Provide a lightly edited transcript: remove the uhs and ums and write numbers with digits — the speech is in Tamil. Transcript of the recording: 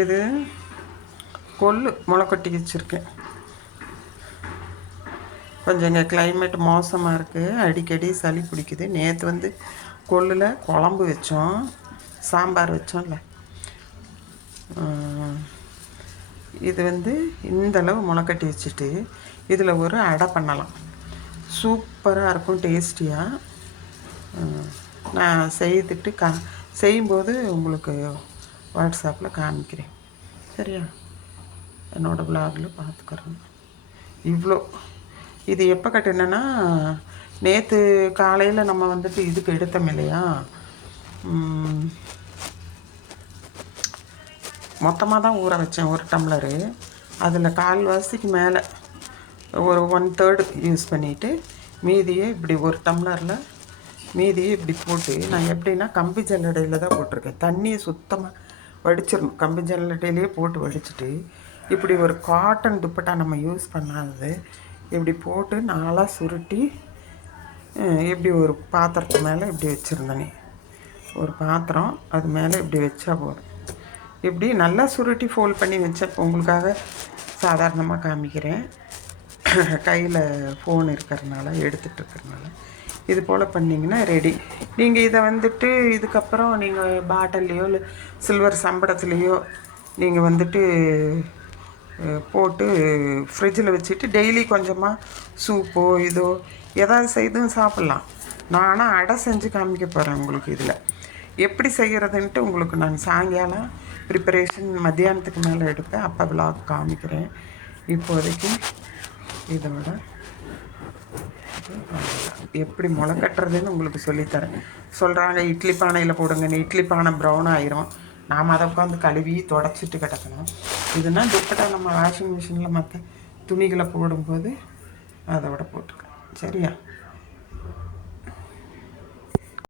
இது கொள்ளு முளைக்கட்டி வச்சுருக்கேன். கொஞ்சம் இங்கே கிளைமேட் மோசமாக இருக்குது, அடிக்கடி சளி பிடிக்குது. நேற்று வந்து கொள்ளில் குழம்பு வச்சோம், சாம்பார் வச்சோம்ல. இது வந்து இந்தளவு முளைக்கட்டி வச்சுட்டு இதில் ஒரு அடை பண்ணலாம். சூப்பராக இருக்கும், டேஸ்டியாக. நான் செய்துட்டு செய்யும்போது உங்களுக்கு வாட்ஸ்அப்பில் காமிக்கிறேன், சரியா? என்னோடய விலாகில் பார்த்துக்கிறேன். இவ்வளோ இது எப்போ கட்டினேன்னா, நேற்று காலையில் நம்ம வந்துட்டு இதுக்கு எடுத்தோம் இல்லையா, மொத்தமாக தான் ஊற வச்சேன். ஒரு டம்ளரு அதில் கால்வாசிக்கு மேலே ஒரு 1/3 யூஸ் பண்ணிவிட்டு மீதியே இப்படி ஒரு டம்ளரில் மீதியே இப்படி போட்டு, நான் எப்படின்னா கம்பி ஜல்லடையில் தான் போட்டிருக்கேன். தண்ணியை சுத்தமாக வடிச்சிடணும். கம்பி ஜல்லடையிலே போட்டு வடிச்சிட்டு இப்படி ஒரு காட்டன் துப்பட்டா நம்ம யூஸ் பண்ணாதது இப்படி போட்டு நாளாக சுருட்டி இப்படி ஒரு பாத்திரத்து மேலே இப்படி வச்சுருந்தேனே, ஒரு பாத்திரம் அது மேலே இப்படி வச்சா போதும். இப்படி நல்லா சுருட்டி ஃபோல்ட் பண்ணி வச்ச உங்களுக்காக சாதாரணமாக காமிக்கிறேன். கையில் ஃபோன் இருக்கிறதுனால எடுத்துகிட்டு இருக்கிறதுனால இது போல் பண்ணிங்கன்னா ரெடி. நீங்கள் இதை வந்துட்டு இதுக்கப்புறம் நீங்கள் பாட்டில்லையோ இல்லை சில்வர் சம்படத்துலேயோ நீங்கள் வந்துட்டு போட்டு ஃப்ரிட்ஜில் வச்சுட்டு டெய்லி கொஞ்சமாக சூப்போ இதோ ஏதாவது செய்தும் சாப்பிட்லாம். நானும் அடை செஞ்சு காமிக்க போகிறேன் உங்களுக்கு. இதில் எப்படி செய்கிறதுன்ட்டு உங்களுக்கு நான் சாயங்காலம் ப்ரிப்பரேஷன் மத்தியானத்துக்கு மேலே எடுப்பேன், அப்போ விலாக் காமிக்கிறேன். இப்போதைக்கு இதோட எப்படி முளை கட்டுறதுன்னு உங்களுக்கு சொல்லித்தரேன். சொல்கிறாங்க இட்லி பானையில் போடுங்கன்னு. இட்லி பானை ப்ரௌன் ஆயிரும், நாம் அதை உட்காந்து கழுவி தொடச்சிட்டு கிடக்கணும். இதுனால் துப்பட்டா நம்ம வாஷிங் மிஷினில் மற்ற துணிகளை போடும்போது அதோட போட்டுக்கலாம், சரியா?